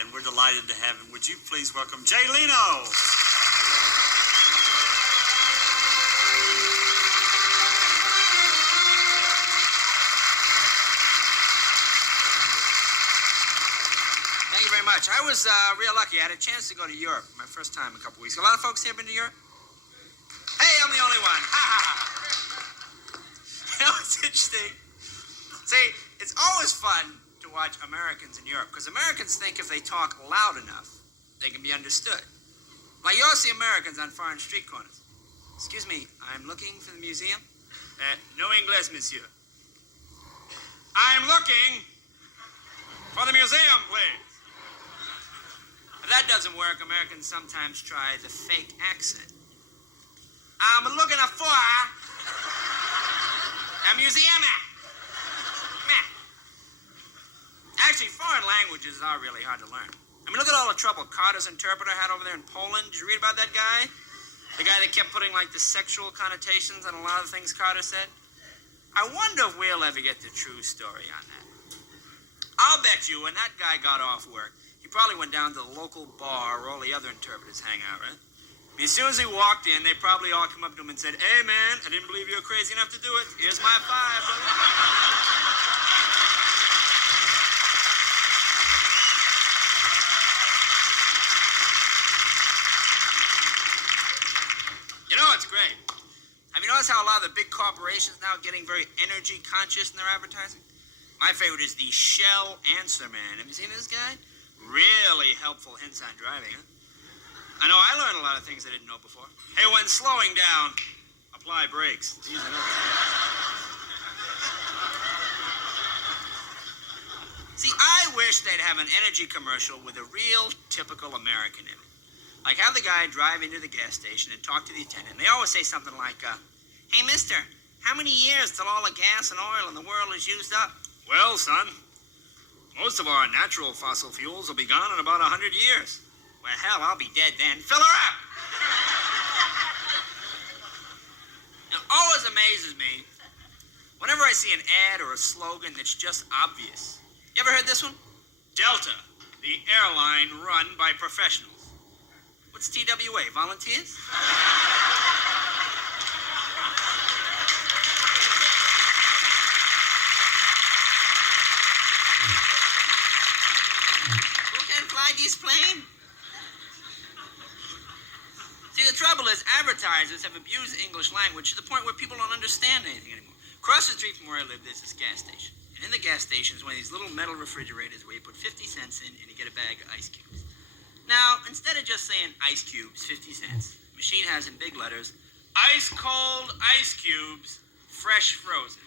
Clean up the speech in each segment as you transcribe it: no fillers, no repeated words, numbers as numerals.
and we're delighted to have him. Would you please welcome Jay Leno? Thank you very much. I was real lucky. I had a chance to go to Europe my first time a couple weeks ago. A lot of folks here been to Europe? Hey, I'm the only one. Ha ha ha. You know, it's interesting. See, it's always fun to watch Americans in Europe, because Americans think if they talk loud enough, they can be understood. Like you all see Americans on foreign street corners. Excuse me, I'm looking for the museum. No English, monsieur. I'm looking for the museum, please. If that doesn't work, Americans sometimes try the fake accent. I'm looking for a museum. Actually, foreign languages are really hard to learn. I mean, look at all the trouble Carter's interpreter had over there in Poland. Did you read about that guy? The guy that kept putting, like, the sexual connotations on a lot of the things Carter said? I wonder if we'll ever get the true story on that. I'll bet you when that guy got off work, he probably went down to the local bar where all the other interpreters hang out, right? I mean, as soon as he walked in, they probably all come up to him and said, "Hey, man, I didn't believe you were crazy enough to do it. Here's my $5, brother." You know, it's great. Have you noticed how a lot of the big corporations now are getting very energy conscious in their advertising? My favorite is the Shell Answer Man. Have you seen this guy? Really helpful hints on driving, huh? I know I learned a lot of things I didn't know before. Hey, when slowing down, apply brakes. It's easy enough. See, I wish they'd have an energy commercial with a real typical American in it. Like, have the guy drive into the gas station and talk to the attendant. They always say something like, "Hey, mister, how many years till all the gas and oil in the world is used up?" "Well, son, most of our natural fossil fuels will be gone in about 100 years. "Well, hell, I'll be dead then. Fill her up!" Now, always amazes me whenever I see an ad or a slogan that's just obvious. You ever heard this one? Delta, the airline run by professionals. What's TWA? Volunteers? Who can fly this plane? See, the trouble is advertisers have abused the English language to the point where people don't understand anything anymore. Across the street from where I live, there's this gas station. And in the gas station is one of these little metal refrigerators where you put 50 cents in and you get a bag of ice cubes. Now, instead of just saying ice cubes, 50 cents, the machine has in big letters, "Ice cold ice cubes, fresh frozen."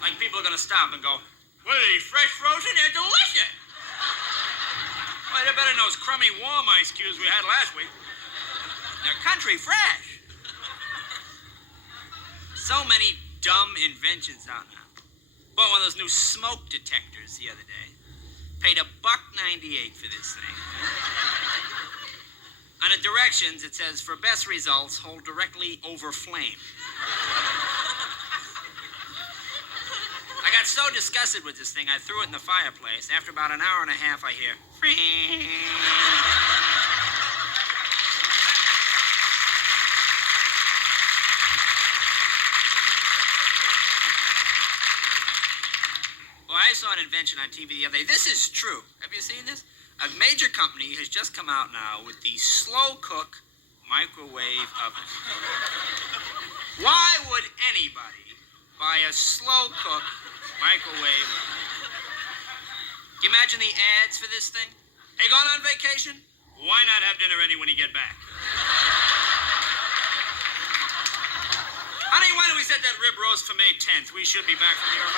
Like people are going to stop and go, "What are they, fresh frozen? They're delicious." Well, they're better than those crummy warm ice cubes we had last week. They're country fresh. So many dumb inventions out now. Bought one of those new smoke detectors the other day. Paid $1.98 for this thing. On the directions, it says, "For best results, hold directly over flame." I got so disgusted with this thing, I threw it in the fireplace. After about an hour and a half, I hear, Well, I saw an invention on TV the other day. This is true. Have you seen this? A major company has just come out now with the slow cook microwave oven. Why would anybody buy a slow cook microwave oven? Can you imagine the ads for this thing? Hey, going on vacation? Why not have dinner ready when you get back? Honey, why don't we set that rib roast for May 10th? We should be back from Europe.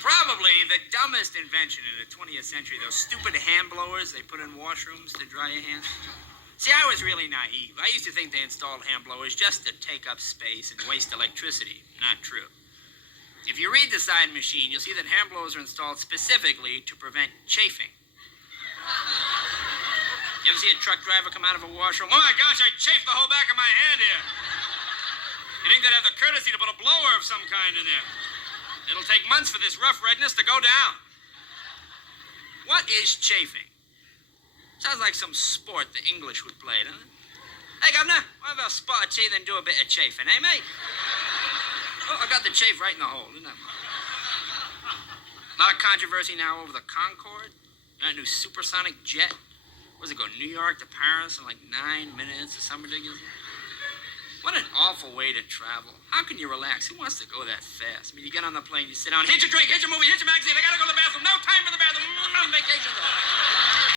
Probably the dumbest invention in the 20th century, those stupid hand blowers they put in washrooms to dry your hands. See, I was really naive. I used to think they installed hand blowers just to take up space and waste electricity. Not true. If you read the side machine, you'll see that hand blowers are installed specifically to prevent chafing. You ever see a truck driver come out of a washroom? "Oh my gosh, I chafed the whole back of my hand here." You think they'd have the courtesy to put a blower of some kind in there? It'll take months for this rough redness to go down. What is chafing? Sounds like some sport the English would play, doesn't it? Hey, Governor, why don't I spot a teeth and do a bit of chafing, eh, mate? Oh, I got the chafe right in the hole, didn't I? A lot of controversy now over the Concorde. That new supersonic jet. What does it go, New York to Paris in like 9 minutes or something ridiculous? What an awful way to travel. How can you relax? Who wants to go that fast? I mean, you get on the plane, you sit down, hit your drink, hit your movie, hit your magazine. I gotta go to the bathroom. No time for the bathroom. Vacation.